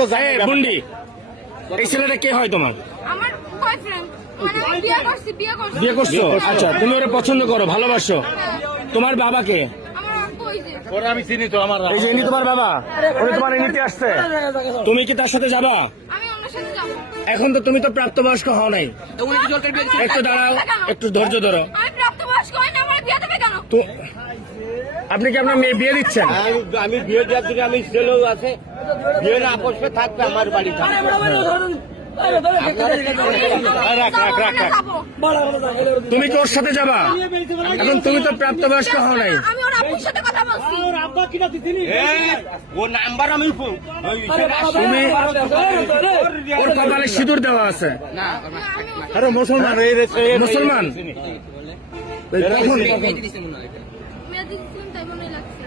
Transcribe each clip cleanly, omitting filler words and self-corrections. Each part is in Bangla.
তো যায় বুন্ডি এই ছেলেটা কে হয় তোমার? আমার বয়ফ্রেন্ড, মানে আমি বিয়ে করছি। আচ্ছা, তুমি ওরে পছন্দ করো, ভালোবাসো। তোমার বাবা কে? আমার আব্বু। ওই যে ওরা আমি চিনি তো, আমার এই যে ইনি তোমার বাবা, উনি তোমার নিতে আসছে। তুমি কি তার সাথে যাবা? আমি ওনার সাথে যাবো। এখন তো তুমি তো প্রাপ্তবয়স্ক হও নাই। একটু দাঁড়াও, একটু ধৈর্য ধরো। আমি প্রাপ্তবয়স্ক হই না, আমার বিয়ে দেবে কেন? তো আপনি কি আপনার মেয়ে বিয়ে দিচ্ছেন? আমি বিয়ে দেওয়ার জন্য আমি ছেলেও আছে, বিয়ে না বসবে থাকবে আমার বাড়ি থাকবে। তুমি কি ওর সাথে যাবা? এখন তুমি তো প্রাপ্তবয়স্ক হও নাই। আমি ওর আব্বুর সাথে কথা বলছি। ও নাম্বার আমি তুমি ওর কপালে সিঁদুর দেওয়া আছে। আরে মুসলমান, মুসলমান কখন? মেয়ে দিচ্ছিলাম, তাই মনে লাগছে।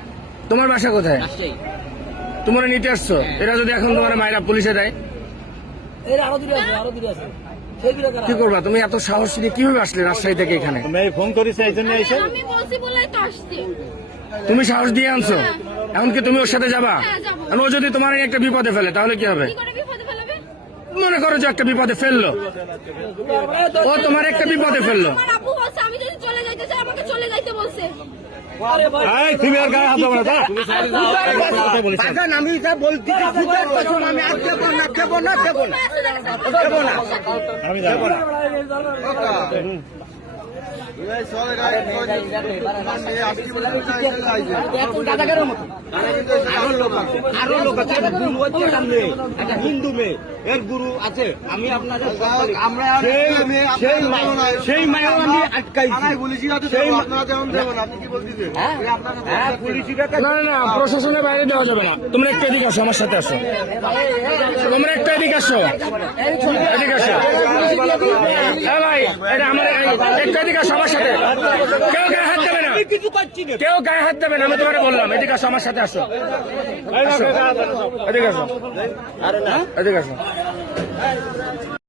তোমার বাসা কোথায়? তোমরা নিতে আসছো। এরা যদি এখন তোমার মায়েরা পুলিশে দেয় কি করবা? তুমি এত সাহস নিয়ে কিভাবে আসলে রাজশাহী থেকে এখানে? মেয়ে ফোন করেছে এই জন্য এসে আমি বলছি বলেই তো আসছি। তুমি সাহস দিয়ে আনছো, এমনকি তুমি ওর সাথে যাবা? হ্যাঁ, যাবো। আর ও যদি তোমার একটা বিপদে ফেলে তাহলে কি হবে? কি করে বিপদে ফেলবে? মনে করো যে একটা বিপদে ফেললো, ও তোমার একটা বিপদে ফেললো। আমার আব্বু বলছে আমি যদি চলে যাইতে চাই আমাকে চলে যাইতে বলছে। তুমি আর গায়ে হাত দেবো না। আমি যা বলছি আমি আর দেবো না, দেবো না, দেবো না, দেবো না, আমি দেবো না। আরো লোক আছে, একটা গুরু আছে, একটা হিন্দু মেয়ে, এর গুরু আছে। আমি আপনাদের সেই মায়েও আমি আটকাইছি। না না, প্রশাসনের বাইরে দেওয়া যাবে না। তোমরা একটু এদিকে আসো, আমার সাথে আসো। তোমরা একটু এদিকে আসো, এদিকে আসো। হ্যাঁ ভাই, এটা আমার একটু এদিকে আসো আমার সাথে। কেউ গায়ে হাত দেবে না, কেউ গায়ে হাত দেবে না। আমি তোমাকে বললাম এদিকে আসো, আমার সাথে আসো। এদিকে আসো, এদিকে আসো।